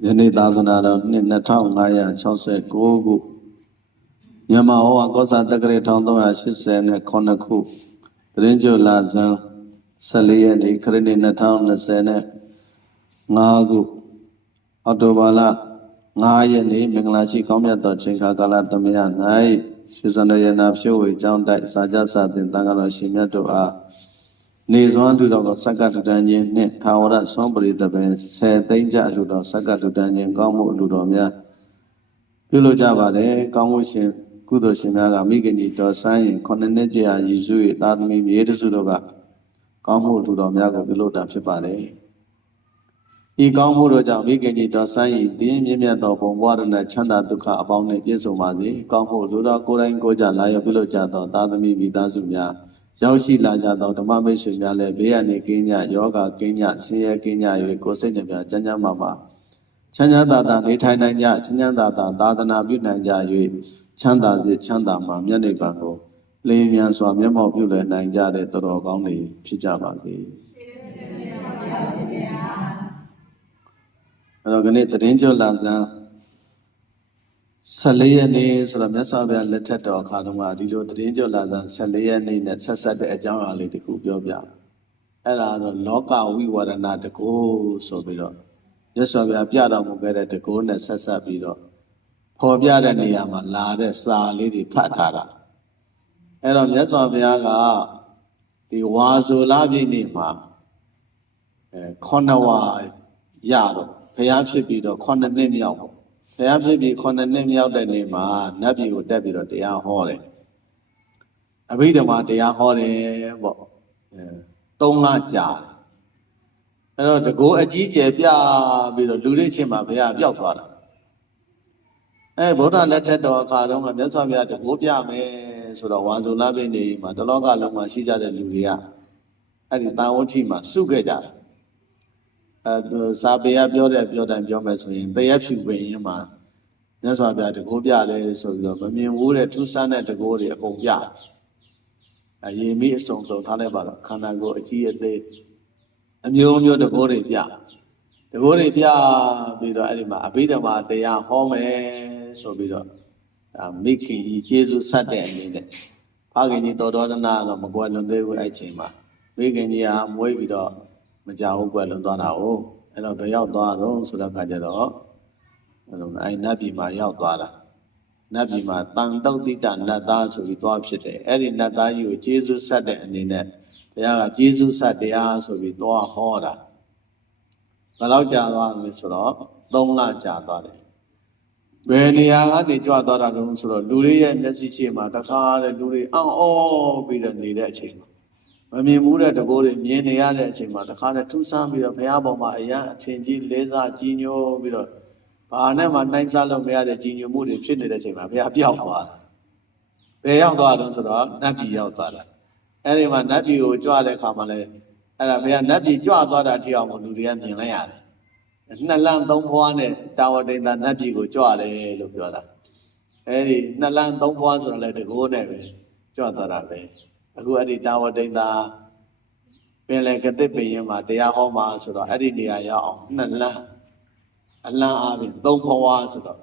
ယနေ့သာသနာတော်နှစ်2569ခုမြန်မာဟောဝါကောစာတက္ကရာ1389ခုတရင်ကျော်လာဇန်14ရက်နေ့ခရစ်နှစ်2025ခုအောက်တိုဘာလ9ရက်နေ့မင်္ဂလာရှိကောင်းမြတ်သောချိန်ခါကာလသမယ၌ရွှေစံတော်ရနာဖြိုးဝေကျောင်းတိုက်စာကြစာသင်တန်ကတော့ရှင်မြတ်တို့အား နေစွမ်းလူတော်ကစက္ကတတန်ချင်းနှင့်သာဝရသောပရိသပင်ဆယ်သိန်းကြလူတော်စက္ကတတန်ချင်းကောင်းမှုလူတော်များပြုလို့ကြပါတယ်ကောင်းမှုရှင်ကုသိုလ်ရှင်များကမိခင်ကြီးတော်ဆန်းရင်ခုနှစ်နှစ်ကြာရည်စု၍သာသမီမြေတစုတို့ကကောင်းမှုလူတော်များကိုပြုလို့တာဖြစ်ပါတယ်ဤကောင်းမှုတို့ကြောင့်မိခင်ကြီးတော်ဆန်းရင်တင်းမြင့်မြတ်သောဘုံဘဝတို့နဲ့ချမ်းသာဒုက္ခအပေါင်းနဲ့ပြည့်စုံပါစေကောင်းမှုလူတော်ကိုယ်တိုင်ကိုယ်ကြလာရောက်ပြုလို့ကြသောသာသမီမိသားစုများ ရောက်ရှိလာကြသောဓမ္မမိတ်ဆွေများလည်းဘေးရန်နေကင်းကြယောဂကင်းကြဆင်းရဲကင်းကြ၍ကိုယ်စိတ်နှပြချမ်းချမ်းမာမာချမ်းချမ်းသာသာနေထိုင်နိုင်ကြချမ်းချမ်းသာသာသာသနာပြုနိုင်ကြ၍ချမ်းသာစေချမ်းသာမှာမျက်နှိပ်ပံကိုလင်းမြန်စွာမျက်မှောက်ပြုလည်နိုင်ကြတဲ့တော်တော်ကောင်းတွေဖြစ်ကြပါစေအဲ့တော့ခဏတရင်ကျော်လာဇန် 14ရက်နေ့ဆိုတော့မြတ်စွာဘုရားလက်ထက်တော်အခါတုန်းကဒီလိုတရင်ကျော်လာဇန်14ရက်နေ့နဲ့ဆက်ဆက်တဲ့အကြောင်းအရာလေးတစ်ခုပြောပြအဲ့ဒါတော့လောကဝိဝရဏတကောဆိုပြီးတော့မြတ်စွာဘုရားပြတော်မူခဲ့တဲ့တကောနဲ့ဆက်ဆက်ပြီးတော့ဖော်ပြတဲ့နေရာမှာလာတဲ့စာလေးတွေဖတ်ထားတာအဲ့တော့မြတ်စွာဘုရားကဒီဝါဆိုလာပြည့်နေ့မှာအဲခုနှစ်ဝါရတော့ဘုရားဖြစ်ပြီးတော့ခုနှစ်နှစ်မြောက်ပေါ့ ဘုရားဖြစ်ပြီးခုနှစ်နှစ်မြောက်တဲ့နေ့မှာနတ်ပြည်ကိုတက်ပြီးတော့တရားဟောတယ်အဘိဓမ္မာတရားဟောတယ်ပေါ့အဲ၃လကြာတယ်အဲ့တော့တကောအကြီးကျယ်ပြပြီးတော့လူတွေချင်းမှာဘုရားပျောက်သွားတာအဲဗုဒ္ဓလက်ထက်တော်အခါတုန်းကမြတ်စွာဘုရားတကောပြမယ်ဆိုတော့ဝါဇုလပိနေမှာတလောကလုံးမှာရှိကြတဲ့လူတွေကအဲ့ဒီတန်ဝဋ္ဌိမှာစုခဲ့ကြတယ် အဲသူစာပေကပြောတဲ့ပြောတိုင်းပြောမယ်ဆိုရင်တရက်ဖြူပင်ရင်မှာမြတ်စွာဘုရားတကိုးပြလဲဆိုပြီးတော့မမြင်ဘူးတဲ့ထူးဆန်းတဲ့တကိုးတွေအကုန်ပြအရေမိအစုံစုံထားလိုက်ပါတော့ခန္ဓာကိုယ်အကြီးအသေးအမျိုးမျိုးတကိုးတွေပြတကိုးတွေပြပြီးတော့အဲ့ဒီမှာအဘိဓမ္မာတရားဟောမယ်ဆိုပြီးတော့ဒါမိခင်ကြီးကျေးဇူးဆက်တဲ့အနေနဲ့ဖခင်ကြီးတော်တော်တနာတော့မကွယ်လွန်သေးဘူးအဲ့ချိန်မှာမိခင်ကြီးကမွေးပြီးတော့ မကြောက်ဘူးကွယ်လွန်သွားတာ哦အဲ့တော့ဘယ်ရောက်သွားတော့ဆိုတော့ခါကျတော့အဲ့လိုအဲ့နတ်ပြည်မှာရောက်သွားတာနတ်ပြည်မှာတန်တုတ်တိတနတ်သားဆိုပြီးသွားဖြစ်တယ်အဲ့ဒီနတ်သားကြီးကိုကျေးဇူးဆက်တဲ့အနေနဲ့ဘုရားကကျေးဇူးဆက်တရားဆိုပြီးသွားဟောတာဘယ်လောက်ကြာသွားလဲဆိုတော့3လကြာသွားတယ်ဘယ်နေရာကနေကြွသွားတာတုံးဆိုတော့လူတွေရဲ့မျက်စိရှိမှတခါတဲ့လူတွေအော်အော်ပြီးတော့နေတဲ့အချိန်မှာ မမြင်ဘူးတဲ့တကိုးတွေမြင်နေရတဲ့အချိန်မှာတခါနဲ့ထူးဆန်းပြီးတော့ဘုရားပေါ်မှာအရန်အထင်ကြီးလေးစားကြီးညိုပြီးတော့ဘာနဲ့မှနှိုင်းစားလို့မရတဲ့ကြီးညိုမှုတွေဖြစ်နေတဲ့အချိန်မှာဘုရားပြောက်သွားတာဘယ်ရောက်သွားတော့ဆိုတော့နတ်ပြည်ရောက်သွားတာအဲ့ဒီမှာနတ်ပြည်ကိုကြွတဲ့အခါမှာလည်းအဲ့ဒါဘုရားနတ်ပြည်ကြွသွားတာထိအောင်မို့လူတွေကမြင်လိုက်ရတယ်နှစ်လမ်းသုံးဖွားနဲ့တာဝတိန်သာနတ်ပြည်ကိုကြွတယ်လို့ပြောတာအဲ့ဒီနှစ်လမ်းသုံးဖွားဆိုတော့လည်းတကိုးနဲ့ပဲကြွသွားတာပဲ အခုအဲ့ဒီတာဝတိန်သာပင်လေကတိပင်ရင်မှာတရားဟောမှာဆိုတော့အဲ့ဒီနေရာရောက်အောင်နှစ်လမ်းအလန်းအားဖြင့်သုံးခွာဆိုတော့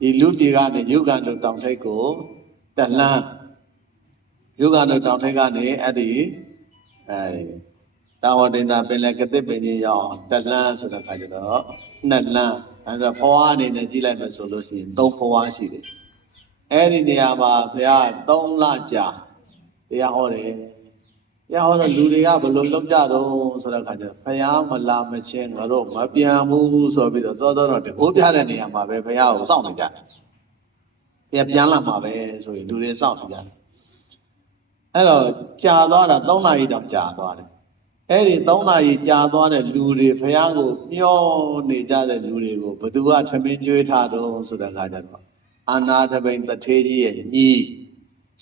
ဒီလူပြေကနေယုဂန်တို့တောင်ထိပ်ကိုတလန်းယုဂန်တို့တောင်ထိပ်ကနေအဲ့ဒီအဲဒီတာဝတိန်သာပင်လေကတိပင်ရင်ရောက်အောင်တလန်းဆိုတဲ့ခါကျတော့နှစ်လန်းအဲ့ဒါခွာအနေနဲ့ကြည့်လိုက်မယ်ဆိုလို့ရှိရင်သုံးခွာရှိတယ်အဲ့ဒီနေရာမှာဘုရား3လကြာ တရားဟောတယ်တရားဟောတော့လူတွေကဘယ်လိုလုပ်ကြတော့ဆိုတဲ့အခါကျတော့ဘုရားမလာမချင်းငါတို့မပြန်ဘူးဆိုပြီးတော့သောသောတော့တကိုးပြတဲ့နေရာမှာပဲဘုရားကိုစောင့်နေကြတယ်ပြန်ပြန်လာမှာပဲဆိုရင်လူတွေစောင့်နေကြတယ်အဲ့တော့ကြာသွားတာ3နာရီတောင်ကြာသွားတယ်အဲ့ဒီ3နာရီကြာသွားတဲ့လူတွေဘုရားကိုမျောနေကြတဲ့လူတွေကိုဘသူကထမင်းကျွေးထားတော့ဆိုတဲ့အခါကျတော့အာနာတပိန်တထေးကြီးရဲ့ညီ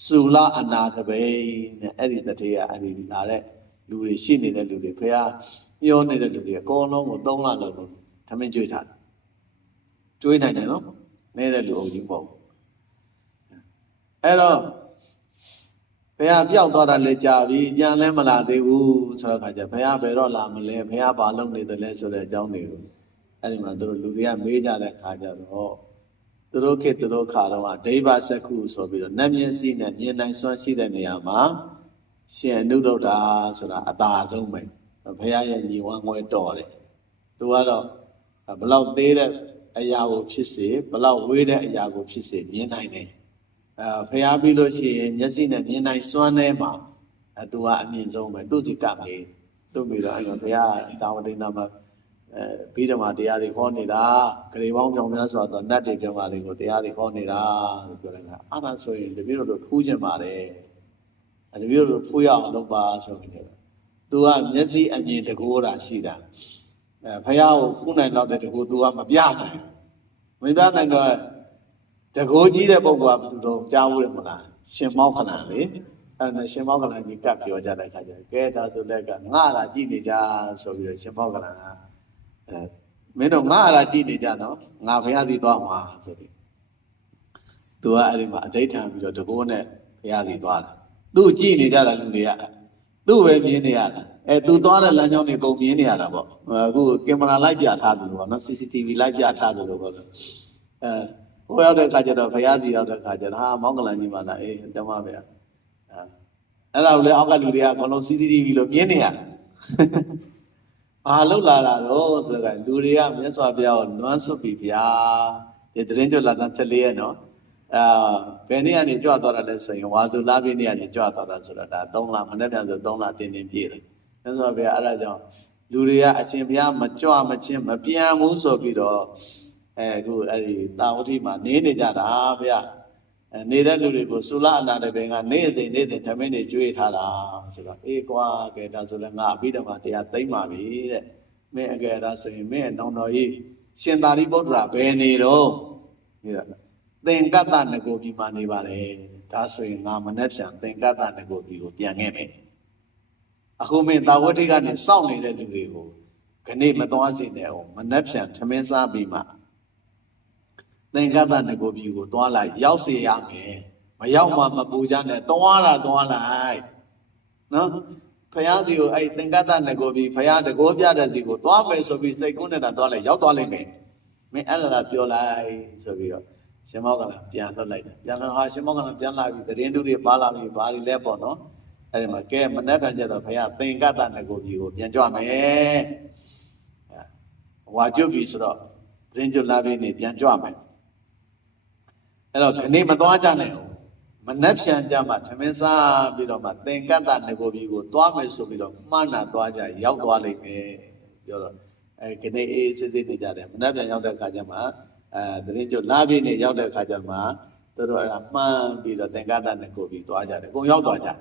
စုလအနာတပိန်တဲ့အဲ့ဒီတထေးကအဲ့ဒီလာတဲ့လူတွေရှိနေတဲ့လူတွေဘုရားမျောနေတဲ့လူတွေအကုန်လုံးကို3လလောက်လို့ထမင်းကျွေးထားတယ်ကျွေးနိုင်တယ်နော်နေတဲ့လူအုပ်ကြီးပေါ့အဲ့တော့ဘုရားပျောက်သွားတာလည်းကြာပြီပြန်လဲမလာသေးဘူးဆိုတော့ခါကျဘုရားဘယ်တော့လာမလဲဘုရားဘာလုပ်နေတယ်လဲဆိုတဲ့အကြောင်းတွေကိုအဲ့ဒီမှာသူတို့လူတွေကမေးကြတဲ့ခါကျတော့ သူတို့ခေတ်သူတို့ခါတော့ကဒိဗစက္ခုဆိုပြီးတော့နတ်မျက်စိနဲ့မြင်နိုင်စွမ်းရှိတဲ့နေရာမှာရှင်အနုဒ္ဒတာဆိုတာအသာဆုံးပဲဘုရားရဲ့ညီဝမ်းငွေတော်တယ်သူကတော့ဘလောက်သေးတဲ့အရာကိုဖြစ်စေဘလောက်ဝေးတဲ့အရာကိုဖြစ်စေမြင်နိုင်တယ်အဲဘုရားပြီးလို့ရှိရင်မျက်စိနဲ့မြင်နိုင်စွမ်းထဲမှာအဲသူကအမြင့်ဆုံးပဲသူစီကမေးသူ့ပြီးတော့အဲ့တော့ဘုရားတာဝတိန်သားမှာ အဲပြီးတော့မှတရားတွေဟောနေတာဂရေပေါင်းကြောင်များဆိုတော့နတ်တွေပြောပါလေကိုတရားတွေဟောနေတာလို့ပြောလိုက်တာအဲ့ဒါဆိုရင်တပည့်တော်တို့ထူးကျင်ပါတယ်အဲတပည့်တော်တို့ထူးရအောင်လုပ်ပါဆိုပြီးတော့သူကမျက်စိအမြင်တကိုးတာရှိတာအဲဘုရားကိုဖူးနိုင်တော့တဲ့တကိုးသူကမပြနိုင်မပြနိုင်တော့တကိုးကြီးတဲ့ပုဂ္ဂိုလ်ကဘယ်သူတော့ကြားဘူးတယ်မလားရှင်မောက္ခဏာလေအဲ့ဒါရှင်မောက္ခဏာကြီးကပ်ပြောကြတဲ့အခါကျတော့ကဲဒါဆိုလက်ကငါလာကြည့်နေကြဆိုပြီးတော့ရှင်မောက္ခဏာက အဲမင်းတို့ငါလာကြည့်နေကြနော်ငါဘုရားစီသွားမှာဆိုပြီးသူကအဲ့ဒီမှာအဋိဌံပြီးတော့တကိုးနဲ့ဘုရားစီသွားတယ်သူ့ကြည့်နေကြတာလူတွေကသူ့ပဲမြင်နေရတာအဲသူသွားတဲ့လမ်းကြောင်းတွေကုန်မြင်နေရတာပေါ့အခုကင်မရာလိုက်ပြထားတယ်လို့ပေါ့နော် CCTV လိုက်ပြထားတယ်လို့ပေါ့အဲဟိုရောက်တဲ့ခါကျတော့ဘုရားစီရောက်တဲ့ခါကျတော့ဟာမောင်ကလန်ကြီးမှလာအေးတမဗျာအဲအဲ့ဒါကိုလေအောက်ကလူတွေကအကုန်လုံး CCTV လို့မြင်နေရတာ ဘာလောက်လာတာတော့ဆိုတော့လူတွေကမြတ်စွာဘုရားကိုလွမ်းဆွတ်ပြီဗျာဒီတရင်ကျော်လာတဲ့14ရက်နော်အာဘယ်နေ့ကနေကြွသွားတာလဲဆိုရင်ဝါစုလာပြီနေ့ကနေကြွသွားတာဆိုတော့ဒါ3လမနေ့ပြန်ဆို3လတင်းတင်းပြည့်တယ်မြတ်စွာဘုရားအဲ့ဒါကြောင့်လူတွေကအရှင်ဘုရားမကြွမချင်းမပြန်ဘူးဆိုပြီးတော့အဲအခုအဲ့ဒီတာဝတိမှာနေနေကြတာဘုရားအဲ နေတဲ့လူတွေကိုသုလအနာတပင်ကနေစဉ်နေစဉ်ဓမင်းတွေကျွေးထားတာဆိုတော့အေးကွာကဲဒါဆိုလည်းငါအဘိဓမ္မာတရားသိမ့်ပါပြီတဲ့မင်းအကယ်ဒါဆိုရင်မင်းနောင်တော်ကြီးရှင်သာရိပုတ္တရာဘယ်နေတော့ဒီတော့သင်္ကတ္တနဂိုပြီမှာနေပါလေဒါဆိုရင်ငါမနှက်ဖြန်သင်္ကတ္တနဂိုပြီကိုပြန်ခဲ့မယ်အခုမင်းတာဝတိကနေစောင့်နေတဲ့လူတွေကိုခဏမသွားစေနဲ့အောင်မနှက်ဖြန်ထမင်းစားပြီးမှ သင်္ကပ္ပနဂိုပြီကိုသွားလိုက်ရောက်စေရမယ်မရောက်မှမပူကြနဲ့သွားတာသွားလိုက်နော်ဖယားစီကိုအဲ့သင်္ကပ္ပနဂိုပြီဖယားတကောပြတဲ့စီကိုသွားမယ်ဆိုပြီးစိတ်ကူးနေတာသွားလိုက်ရောက်သွားလိမ့်မယ်မင်းအဲ့ဒါပြောလိုက်ဆိုပြီးတော့ရှင်မောကလည်းပြန်လွတ်လိုက်တယ်ပြန်တော့ဟာရှင်မောကလည်းပြန်လာပြီတရင်တူတွေပါလာပြီဘာတွေလဲပေါ့နော်အဲ့ဒီမှာကဲမနေ့ကကြတော့ဖယားသင်္ကပ္ပနဂိုပြီကိုပြန်ကြွမယ်ဝါကျွတ်ပြီဆိုတော့တရင်ကျွတ်လာပြီနေပြန်ကြွမယ် အဲ့တော့ခဏမသွားကြနဲ့ဦးမနှက်ဖြန်ကြမှာသမင်းစားပြီးတော့မှသင်္ကတ္တငကိုပြီကိုသွားမယ်ဆိုပြီးတော့မှန်းတာသွားကြရောက်သွားလိမ့်မယ်ပြောတော့အဲခဏအေးစစ်စစ်နေကြတယ်မနှက်ဖြန်ရောက်တဲ့အခါကျမှအဲတရင်ကျလာပြီနေရောက်တဲ့အခါကျမှသူတို့အဲ့ဒါမှန်းပြီးတော့သင်္ကတ္တငကိုပြီသွားကြတယ်အကုန်ရောက်သွားကြတယ်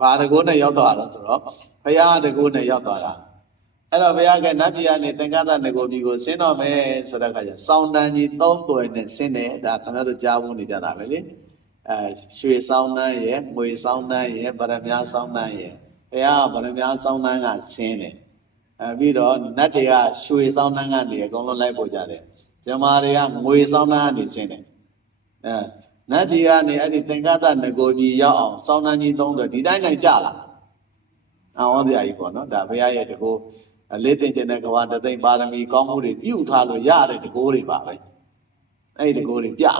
ဘာတကိုးနဲ့ရောက်သွားတာဆိုတော့ဘုရားတကိုးနဲ့ရောက်သွားတာ အဲ့တော့ဘုရားကနတ်ပြည်ကနေသင်္ကတ္တငကိုပြီကိုဆင်းတော့မယ်ဆိုတဲ့အခါကျစောင်းတန်းကြီးသုံးတွယ်နဲ့ဆင်းတယ်ဒါခင်ဗျားတို့ကြားဖို့နေကြတာပဲလေအဲရွှေစောင်းတန်းရဲ့ငွေစောင်းတန်းရဲ့ဗရမ ्या စောင်းတန်းရဲ့ဘုရားဗရမ ्या စောင်းတန်းကဆင်းတယ်အဲပြီးတော့နတ်တွေကရွှေစောင်းတန်းကနေအကုန်လုံးလိုက်ပို့ကြတယ်ဇမားတွေကငွေစောင်းတန်းကနေဆင်းတယ်အဲနတ်ပြည်ကနေအဲ့ဒီသင်္ကတ္တငကိုပြီရောက်အောင်စောင်းတန်းကြီးသုံးတွယ်ဒီတိုင်းတိုင်းကြလာအောင်စရာကြီးပေါ့နော်ဒါဘုရားရဲ့တကူအ လေးသိင်ကျင်တဲ့ကဘာတသိမ့်ပါရမီကောင်းမှုတွေပြုထားလို့ရတဲ့တကိုးတွေပါပဲအဲ့ဒီတကိုးတွေပြလာ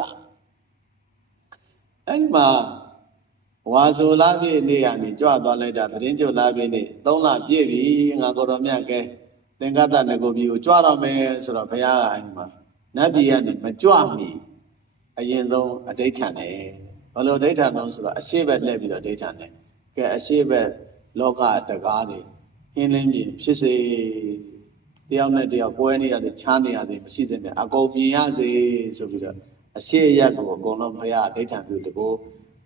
အဲ့ဒီမှာဝါဆိုလာပြည့်နေ့ကနေကြွသွားလိုက်တာသတင်းကြွလာပြည့်နေ့၃လပြည့်ပြီငါကိုတော်မြတ်ကဲသင်္ကတ္တနဂုတ်ပြီကိုကြွတော့မယ်ဆိုတော့ဘုရားကအဲ့ဒီမှာနတ်ပြည်ကနေမကြွမီအရင်ဆုံးအဋိဋ္ဌံတယ်ဘယ်လိုအဋိဋ္ဌံတော့ဆိုတော့အရှိဘက်လှည့်ပြီးတော့အဋိဋ္ဌံတယ်ကဲအရှိဘက်လောကတကားတွေ ဟင်းလင်းပြင်ဖြစ်စေတယောက်နဲ့တယောက်ကွဲနေရတယ်ချားနေရတယ်မရှိတဲ့နဲ့အကုန်မြင်ရစေဆိုပြီးတော့အရှိရက်ကိုအကုန်လုံးဘုရားအဋိဋ္ဌံပြုတကိုး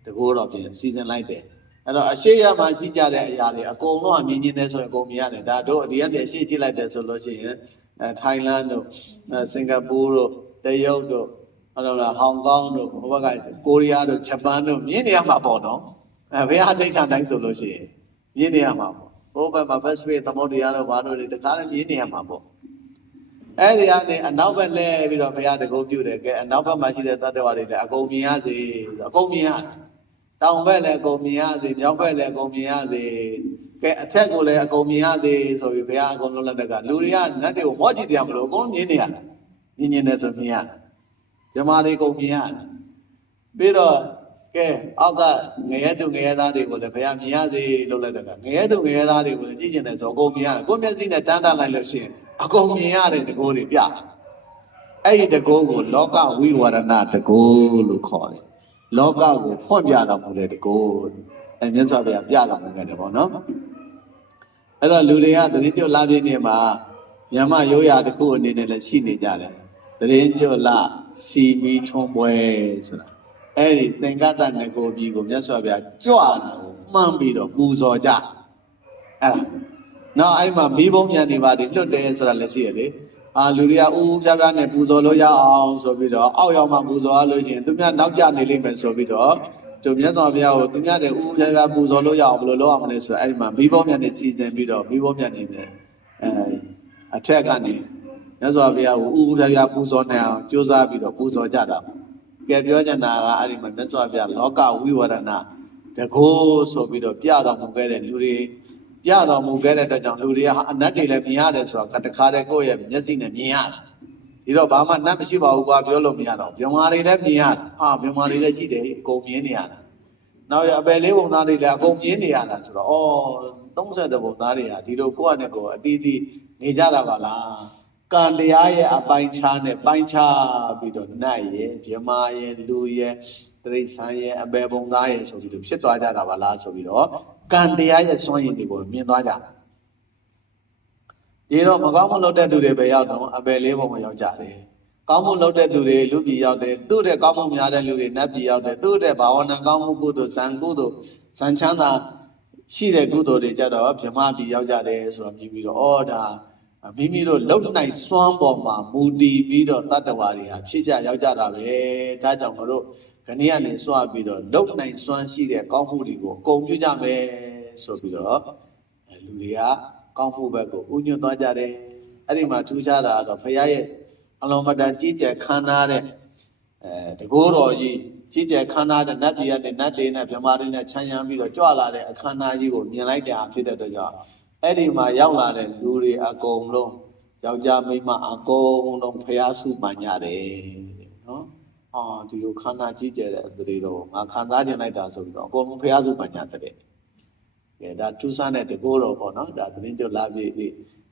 တကိုးတော့ပြင်စီစဉ်လိုက်တယ်အဲ့တော့အရှိရမှာရှိကြတဲ့အရာတွေအကုန်လုံးအမြင်ချင်းနေဆိုရင်အကုန်မြင်ရတယ်ဒါတို့ဒီရက်တည်းအရှိကြည့်လိုက်တယ်ဆိုလို့ရှိရင်အဲထိုင်းလန်တို့အဲစင်ကာပူတို့တရုတ်တို့ဟုတ်တော့လားဟောင်ကောင်တို့ဟိုဘက်ကကိုရီးယားတို့ဂျပန်တို့မြင်နေရမှာပေါ့နော်အဲဘုရားအဋိဋ္ဌံတိုင်းဆိုလို့ရှိရင်မြင်နေရမှာပေါ့ ဟိုဘက်မှာဘက်စပေသမုဒ္ဒရာတို့ဘာတို့တွေတခါလည်းမြင်နေရမှာပေါ့အဲ့ဒီကနေအနောက်ဘက်လဲပြီးတော့ဘုရားတကုတ်ပြုတယ်ကဲအနောက်ဘက်မှာရှိတဲ့တတ္တဝါတွေလည်းအကုန်မြင်ရစေအကုန်မြင်ရတောင်ဘက်လည်းအကုန်မြင်ရစေမြောက်ဘက်လည်းအကုန်မြင်ရစေကဲအထက်ကိုလည်းအကုန်မြင်ရသေးဆိုပြီးဘုရားအကုန်လုံးလက်တက်ကလူတွေကနတ်တွေကိုမော့ကြည့်တရားမလို့အကုန်မြင်နေရမြင်မြင်နေဆိုမြင်ရဓမ္မတွေအကုန်မြင်ရပြီးတော့ ကဲအောက်ကငရဲသူငရဲသားတွေကိုလည်းဘုရားမြင်ရစေလို့လက်တက်ကငရဲသူငရဲသားတွေကိုလည်းကြည့်ကျင်တယ်ဆိုအကုန်မြင်ရတယ်ကိုယ်မျက်စိနဲ့တန်းတန်းလိုက်လို့ရှိရင်အကုန်မြင်ရတဲ့တကိုးတွေပြအဲ့ဒီတကိုးကိုလောကဝိဝရဏတကိုးလို့ခေါ်တယ်လောကကိုဖွင့်ပြတော်မူတဲ့တကိုးအဲမြတ်စွာဘုရားပြတော်မူခဲ့တယ်ပေါ့နော်အဲ့တော့လူတွေကသတရင်ကျွတ်လာပြည့်နေမှာမြန်မာရိုးရာတစ်ခုအနေနဲ့လည်းရှိနေကြတယ်သတရင်ကျွတ်လာစီမီထုံးပွဲဆိုတာ အဲ့ဒီသင်္ကတနကိုပြည်ကိုမြတ်စွာဘုရားကြွလာကိုမှန်းပြီးတော့ပူဇော်ကြအဲ့ဒါနောက်အဲ့မှာမိဘုံမြန်နေပါတယ်လွတ်တယ်ဆိုတာလည်းရှိရလေအာလူတွေကဥဥပြပြနဲ့ပူဇော်လို့ရအောင်ဆိုပြီးတော့အောက်ရောက်မှပူဇော်ရလို့ရှိရင်သူများနောက်ကျနေလိမ့်မယ်ဆိုပြီးတော့သူမြတ်စွာဘုရားကိုသူများတဲ့ဥဥပြပြပူဇော်လို့ရအောင်ဘယ်လိုလုပ်အောင်မလဲဆိုတော့အဲ့ဒီမှာမိဘုံမြန်နေစီစဉ်ပြီးတော့မိဘုံမြန်နေတဲ့အဲအထက်ကနေမြတ်စွာဘုရားကိုဥဥပြပြပူဇော်နိုင်အောင်ကြိုးစားပြီးတော့ပူဇော်ကြတာ ကဲပြောချင်တာကအဲ့ဒီမှာမြတ်စွာဘုရားလောကဝိဝရဏတကိုးဆိုပြီးတော့ပြတော်မူခဲ့တဲ့လူတွေပြတော်မူခဲ့တဲ့အတွက်ကြောင့်လူတွေကဟာအနတ်တွေလည်းမြင်ရတယ်ဆိုတော့တခါတည်းကိုယ့်ရဲ့မျက်စိနဲ့မြင်ရတယ်ဒီတော့ဘာမှနတ်မရှိပါဘူးကွာပြောလို့မရတော့မြမာတွေလည်းမြင်ရတယ်ဟာမြမာတွေလည်းရှိတယ်အကုန်မြင်နေရတာနောက်ရအပယ်လေးပုံသားတွေလည်းအကုန်မြင်နေရတာဆိုတော့ဩ30ပုံသားတွေဟာဒီလိုကိုယ့်အနေကိုယ်အတီးတီးနေကြတာပါလား ကံတရားရဲ့အပိုင်းခြားနဲ့ပိုင်းခြားပြီးတော့နတ်ရဲ့မြမာရဲ့လူရဲ့တရိษံရဲ့အပယ်ပုံသားရဲ့ဆိုပြီးတော့ဖြစ်သွားကြတာပါလားဆိုပြီးတော့ကံတရားရဲ့စွန့်ရည်တွေကိုမြင်သွားကြတယ်ဒီတော့မကောင်းမလုပ်တဲ့သူတွေပဲရောက်တော့အပယ်လေးပုံမရောက်ကြတယ်ကောင်းမှုလုပ်တဲ့သူတွေလူပြည်ရောက်တယ်သူ့တဲ့ကောင်းမှုများတဲ့လူတွေနတ်ပြည်ရောက်တယ်သူ့တဲ့ဘာဝနာကောင်းမှုကုသိုလ်ဇံကုသိုလ်ဇံချမ်းသာရှိတဲ့ကုသိုလ်တွေကြတော့ဗြဟ္မပြည်ရောက်ကြတယ်ဆိုတော့မြင်ပြီးတော့အော်ဒါ မိမိတို့လုံနိုင်စွမ်းပေါ်မှာမူတည်ပြီးတော့တတ္တဝါတွေဟာဖြစ်ကြရောက်ကြတာပဲဒါကြောင့်မလို့ခဏကနေစွာပြီးတော့လုံနိုင်စွမ်းရှိတဲ့ကောင်းမှုတွေကိုအကုန်ပြုကြမယ်ဆိုပြီးတော့အဲလူတွေကကောင်းမှုဘက်ကိုဥညွတ်သွားကြတယ်အဲ့ဒီမှာထူးခြားတာကတော့ဖခင်ရဲ့အလုံးမတန်ကြီးကျယ်ခမ်းနားတဲ့အဲတကိုးတော်ကြီးကြီးကျယ်ခမ်းနားတဲ့နတ်ပြည်ကနေနတ်တွေနဲ့မြမာတွေနဲ့ခြံရံပြီးတော့ကြွလာတဲ့အခမ်းအနားကြီးကိုမြင်လိုက်တဲ့အဖြစ်တဲ့အတွက်ကြောင့် အဲ့ဒီမှာရောက်လာတဲ့လူတွေအကုန်လုံးယောက်ျားမိန်းမအကုန်လုံးဖះစုပန်ကြတယ်နော်အာဒီလိုခန္ဓာကြီးကျယ်တဲ့တရေတော့ငါခံစားကျင်လိုက်တာဆိုပြီးတော့အကုန်လုံးဖះစုပညာတဲ့ကဲဒါထူးဆန်းတဲ့တကိုးတော်ပေါ့နော်ဒါသတင်းကျော်လာပြီဒီ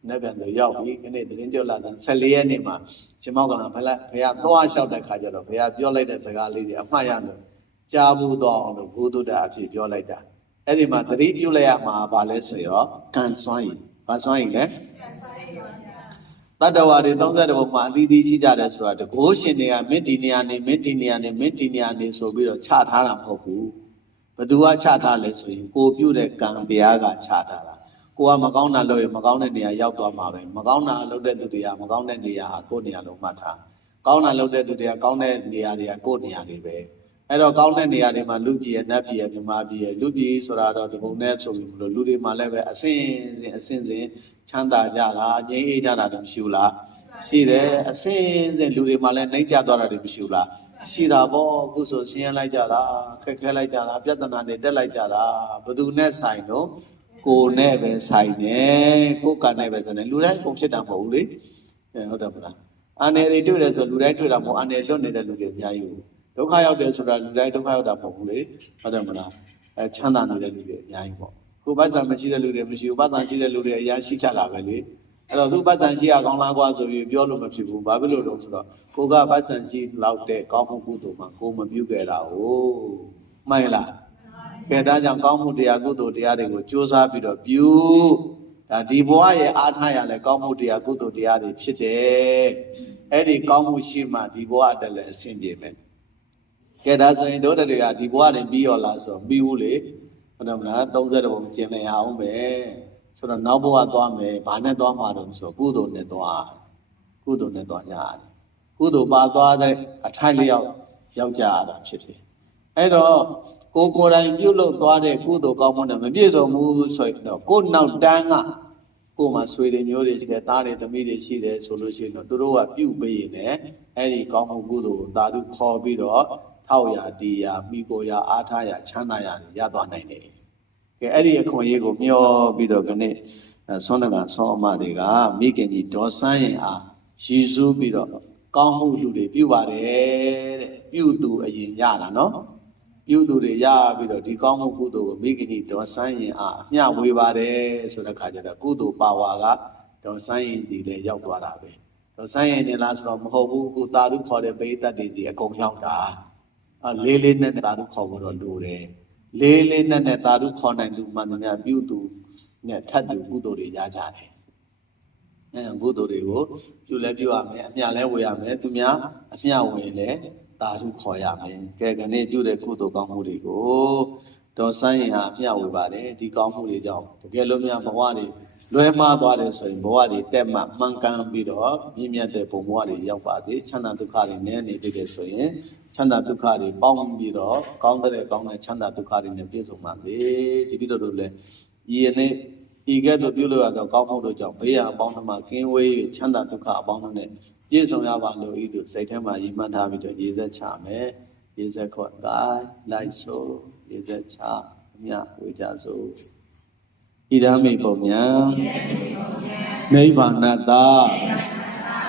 နေ့ပြန်တော့ရောက်ပြီခနေ့သတင်းကျော်လာတဲ့14ရက်နေ့မှာရှင်မောက်ကလာဖလဲဘုရားသွားလျှောက်တဲ့ခါကျတော့ဘုရားပြောလိုက်တဲ့စကားလေးတွေအမှတ်ရလို့ကြားဘူးတော့အောင်လို့ဘုဒ္ဓတာအဖြစ်ပြောလိုက်တာ အဲ့ဒီမှာသတိပြုလိုက်ရမှာဗာလဲဆိုရောကံစွမ်းရင်ဘာစွမ်းရင်လဲတတ္တဝါတွေ30ဘုံမှာအသီးသီးရှိကြတယ်ဆိုတာတကိုးရှင်တွေကမင်းဒီနေရာနေမင်းဒီနေရာနေမင်းဒီနေရာနေဆိုပြီးတော့ချထားတာမဟုတ်ဘူးဘသူကချထားလဲဆိုရင်ကိုပြုတဲ့ကံတရားကချထားတာကိုကမကောင်းတာလုပ်ရင်မကောင်းတဲ့နေရာရောက်သွားမှာပဲမကောင်းတာလုပ်တဲ့သူတွေကမကောင်းတဲ့နေရာဟာကိုယ့်နေရာလုံးမှတ်ထားကောင်းတာလုပ်တဲ့သူတွေကကောင်းတဲ့နေရာတွေကကိုယ့်နေရာတွေပဲ အဲ့တော့ကောင်းတဲ့နေရာတွေမှာလူပြည်ရဲ့နတ်ပြည်ရဲ့မြမပြည်ရဲ့လူပြည်ဆိုတာတော့ဒီပုံနဲ့ဆိုပြီးမလို့လူတွေမှာလည်းပဲအစင်းစင်အစင်းစင်ချမ်းသာကြတာငြိမ်းအေးကြတာတော့မရှိဘူးလားရှိတယ်အစင်းစင်လူတွေမှလည်းနှိမ့်ကြသွားတာတွေမရှိဘူးလားရှိတာပေါ့အခုဆိုဆင်းရဲလိုက်ကြတာခက်ခဲလိုက်ကြတာပြဿနာတွေတက်လိုက်ကြတာဘယ်သူနဲ့ဆိုင်တော့ကိုယ်နဲ့ပဲဆိုင်တယ်ကိုယ်ကနဲ့ပဲဆိုင်တယ်လူတိုင်းကုန်ဖြစ်တာမဟုတ်ဘူးလေအဲဟုတ်တယ်မလားအာနယ်တွေတွေ့တယ်ဆိုလူတိုင်းတွေ့တာမဟုတ်အာနယ်လွတ်နေတဲ့လူတွေအများကြီးဘူး ဒုက္ခရောက်တယ်ဆိုတာလူတိုင်းဒုက္ခရောက်တာမဟုတ်ဘူးလေဟုတ်တယ်မလားအဲချမ်းသာနေတဲ့လူတွေအများကြီးပေါ့ကိုယ်ပတ်စံမရှိတဲ့လူတွေမရှိဘူးပတ်စံရှိတဲ့လူတွေအများရှိချတာပဲလေအဲ့တော့သူပတ်စံရှိရကောင်းလားကွာဆိုပြီးပြောလို့မဖြစ်ဘူးဘာဖြစ်လို့လဲဆိုတော့ကိုကပတ်စံရှိလောက်တဲ့ကောင်းမှုကုသိုလ်မှာကိုမပြုခဲ့တာဟုတ်မှန်လားကဲဒါကြောင့်ကောင်းမှုတရားကုသိုလ်တရားတွေကိုကြိုးစားပြီးတော့ပြုဒါဒီဘဝရဲ့အားထားရလဲကောင်းမှုတရားကုသိုလ်တရားတွေဖြစ်တယ်အဲ့ဒီကောင်းမှုရှိမှဒီဘဝအတွက်လည်းအဆင်ပြေမယ် ကဲဒါဆိုရင်တို့တွေကဒီဘဝတွေပြီးရောလားဆိုတော့ပြီးဘူးလေဟုတ်တယ်မလား30ဘုံကျင်နေအောင်ပဲဆိုတော့နောက်ဘဝသွားမယ်ဘာနဲ့သွားမှာတော့ဆိုကုသိုလ်နဲ့သွားကုသိုလ်နဲ့သွားကြရတယ်ကုသိုလ်ပါသွားတဲ့အထိုက်လျောက်ယောက်ျားရတာဖြစ်တယ်အဲ့တော့ကိုယ်ကိုယ်တိုင်ပြုလုပ်သွားတဲ့ကုသိုလ်ကောင်းမှုနဲ့မပြည့်စုံဘူးဆိုရင်တော့ကိုယ်နောက်တန်းကကိုယ်မှာဆွေတွေမျိုးတွေရှိတယ်တားတွေသမီးတွေရှိတယ်ဆိုလို့ရှိရင်တော့သူတို့ကပြုတ်ပေးရင်လည်းအဲ့ဒီကောင်းမှုကုသိုလ်ကိုသာဓုခေါ်ပြီးတော့ ထောက်ရတီးရမိကိုရအားထားရချမ်းသာရရသွားနိုင်တယ်ကကဲအဲ့ဒီအခွင့်အရေးကိုမျှော်ပြီးတော့ခနေ့အဲဆွမ်းနကဆောင်းအမတွေကမိခင်ကြီးဒေါ်ဆန်းရင်အားရည်စူးပြီးတော့ကောင်းမှုလူတွေပြုပါတယ်တဲ့ပြုသူအရင်ရတာနော်ပြုသူတွေရပြီးတော့ဒီကောင်းမှုကုသိုလ်ကိုမိခင်ကြီးဒေါ်ဆန်းရင်အားအမျှဝေပါတယ်ဆိုတဲ့ခါကျတော့ကုသိုလ်ပါဝါကဒေါ်ဆန်းရင်ကြီးလည်းရောက်သွားတာပဲဒေါ်ဆန်းရင်နေလားဆိုတော့မဟုတ်ဘူးအခုတာရုခေါ်တဲ့ပိဋကတ်တွေကြီးအကုန်ရောက်တာအ လေးလေးနဲ့သာဓုခေါ်ဖို့တော့လိုတယ်လေးလေးနဲ့နဲ့သာဓုခေါ်နိုင်သူမှန်သမျှပြုသူနဲ့ထပ်တူကုသိုလ်တွေရကြတယ်အဲကုသိုလ်တွေကိုပြုလဲပြုရမယ်အမြလဲဝေရမယ်သူများအမြဝင်လဲသာဓုခေါ်ရမယ်ကဲခဏပြုတဲ့ကုသိုလ်ကောင်းမှုတွေကိုတော်ဆိုင်ရင်ဟာအမြဝေပါတယ်ဒီကောင်းမှုတွေကြောင့်တကယ်လို့များဘဝတွေလွဲမှားသွားတယ်ဆိုရင်ဘဝတွေတက်မှမှန်ကန်ပြီးတော့မြင့်မြတ်တဲ့ဘုံဘဝတွေရောက်ပါသေးချမ်းသာဒုက္ခတွေနည်းနေသေးတယ်ဆိုရင် ချမ်းသာဒုက္ခတွေပေါင်းပြီးတော့ကောင်းတဲ့ကောင်းတဲ့ချမ်းသာဒုက္ခတွေနဲ့ပြည့်စုံပါလေဒီပြီးတော့တို့လည်းဤရနေ့ဤကဲ့သို့ပြုလို့ရသောကောင်းမှုတို့ကြောင့်ဘေးရန်အပေါင်းတို့မှကင်းဝေး၍ချမ်းသာဒုက္ခအပေါင်းတို့နဲ့ပြည့်စုံရပါလို့ဤသို့စိတ်ထဲမှာရည်မှန်းထားပြီးတော့ရည်သက်ချမယ်ရည်သက်ခေါ်ဂိုင်းလိုက်ဆိုရည်သက်ချအမြဝေကြစို့ဣဒံမိပုံညာနိဗ္ဗာနတ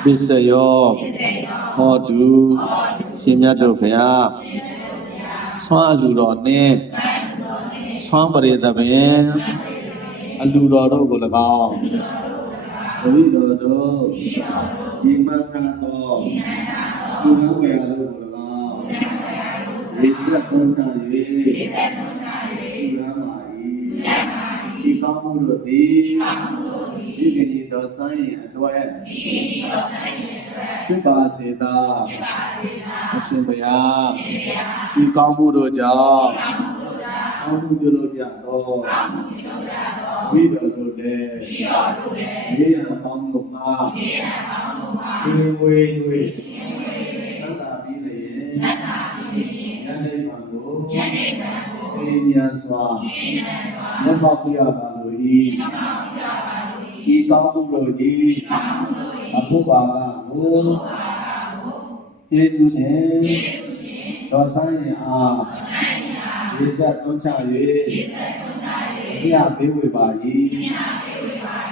ပစ္စယောဟောတု ရှင်မြတ်တို့ဘုရားဆွမ်းအလူတော်နှင့်ဆွမ်းပရိသပင်အလူတော်တို့ကို၎င်းဘဝိတော်တို့ဒီမတ်ခါတော်ဒီနဝေယတို့ကို၎င်းဝိသတ်သုံးချ၍ဒီရမာဤဒီကောင်းမှုတို့သည် ဒီကနေ့တော်ဆိုင်ရအတွက်ဖြစ်ပါစေသာအရှင်ဘုရားဒီကောင်းမှုတို့ကြောင့်ကောင်းမှုပြုလို့ပြတော့ဝိတော်တို့လည်းမြေရန်ပေါင်းတို့မှာဒီဝေးဝေးသတ္တာပြီးလေယနေ့ပါကိုယနေ့ပါကိုဉာဏ်စွာမျက်မှောက်ပြပါလို့ဤ ဤကောင်းမှုတို့သည်အဖို့ပါကကိုယေရှုရှင်တော်ဆိုင်ရာအားယေဇတ်သွန်းချ၍အမြဘေးဝေပါ၏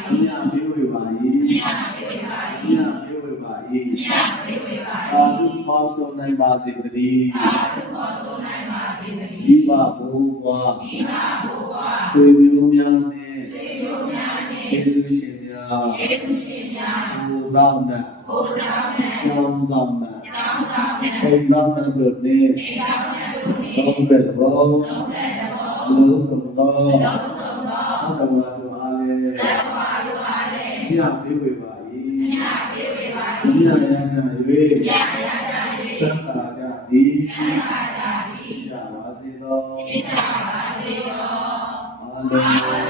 အမြဘေးဝေပါ၏အမြဘေးဝေပါ၏အာဟုခေါ်ဆိုနိုင်ပါစေတည်းဒီပါဘုရားဆွေမျိုးများနှ င့်ယေရှုရှင်များကိုယ်ဆောင်တဲ့ကိုယ်ဆောင်တဲ့ကိုယ်ဆောင်တဲ့တို့နှင့်သုံးတဲ့ဘောလုံးစုံသောအတ္တဝါတို့အားလည်းမြတ်ပေးဝေပါ၏မြတ်ရကြ၍သံသာကြသည်ရှာပါစေသောအာလုံး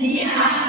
ဘေးခတ်တဲ့